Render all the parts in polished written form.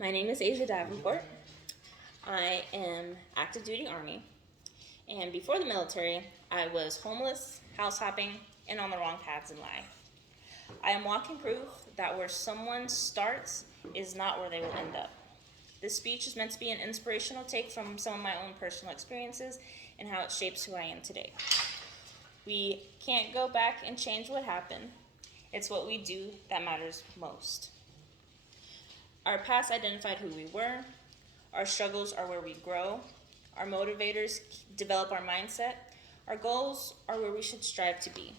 My name is Asia Davenport. I am active duty Army, and before the military, I was homeless, house hopping, and on the wrong paths in life. I am walking proof that where someone starts is not where they will end up. This speech is meant to be an inspirational take from some of my own personal experiences and how it shapes who I am today. We can't go back and change what happened. It's what we do that matters most. Our past identified who we were. Our struggles are where we grow. Our motivators develop our mindset. Our goals are where we should strive to be.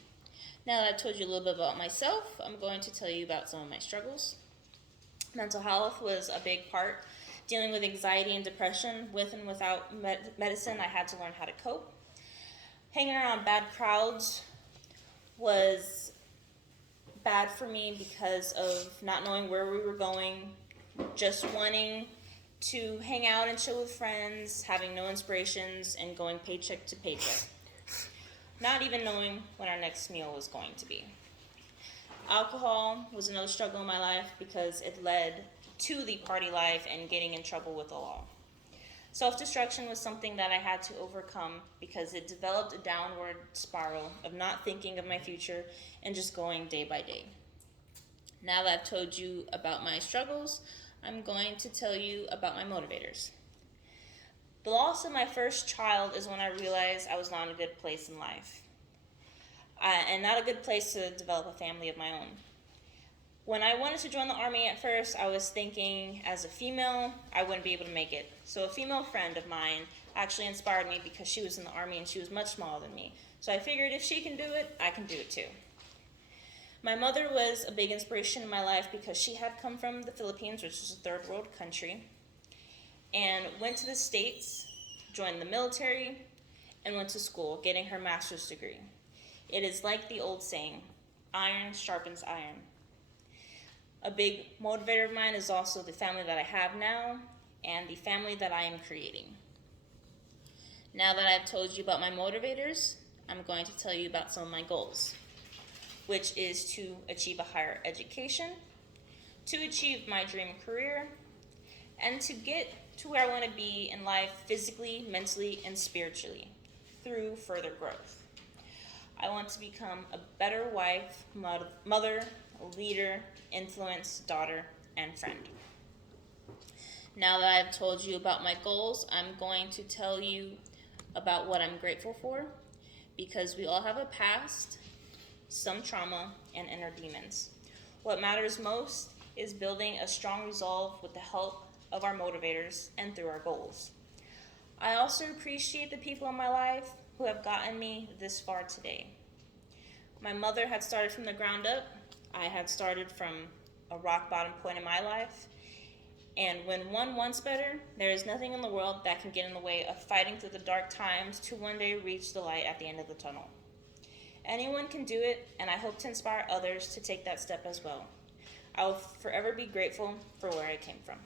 Now that I've told you a little bit about myself, I'm going to tell you about some of my struggles. Mental health was a big part. Dealing with anxiety and depression, with and without medicine, I had to learn how to cope. Hanging around bad crowds was bad for me because of not knowing where we were going, just wanting to hang out and chill with friends, having no inspirations, and going paycheck to paycheck. Not even knowing when our next meal was going to be. Alcohol was another struggle in my life because it led to the party life and getting in trouble with the law. Self-destruction was something that I had to overcome because it developed a downward spiral of not thinking of my future and just going day by day. Now that I've told you about my struggles, I'm going to tell you about my motivators. The loss of my first child is when I realized I was not in a good place in life, and not a good place to develop a family of my own. When I wanted to join the Army at first, I was thinking as a female, I wouldn't be able to make it. So a female friend of mine actually inspired me because she was in the Army and she was much smaller than me. So I figured if she can do it, I can do it too. My mother was a big inspiration in my life because she had come from the Philippines, which is a third world country, and went to the States, joined the military, and went to school, getting her master's degree. It is like the old saying, iron sharpens iron. A big motivator of mine is also the family that I have now and the family that I am creating. Now that I've told you about my motivators, I'm going to tell you about some of my goals, which is to achieve a higher education, to achieve my dream career, and to get to where I want to be in life physically, mentally, and spiritually through further growth. I want to become a better wife, mother, leader, influence, daughter, and friend. Now that I've told you about my goals, I'm going to tell you about what I'm grateful for, because we all have a past, some trauma, and inner demons. What matters most is building a strong resolve with the help of our motivators and through our goals. I also appreciate the people in my life who have gotten me this far today. My mother had started from the ground up. I had started from a rock bottom point in my life. And when one wants better, there is nothing in the world that can get in the way of fighting through the dark times to one day reach the light at the end of the tunnel. Anyone can do it, and I hope to inspire others to take that step as well. I will forever be grateful for where I came from.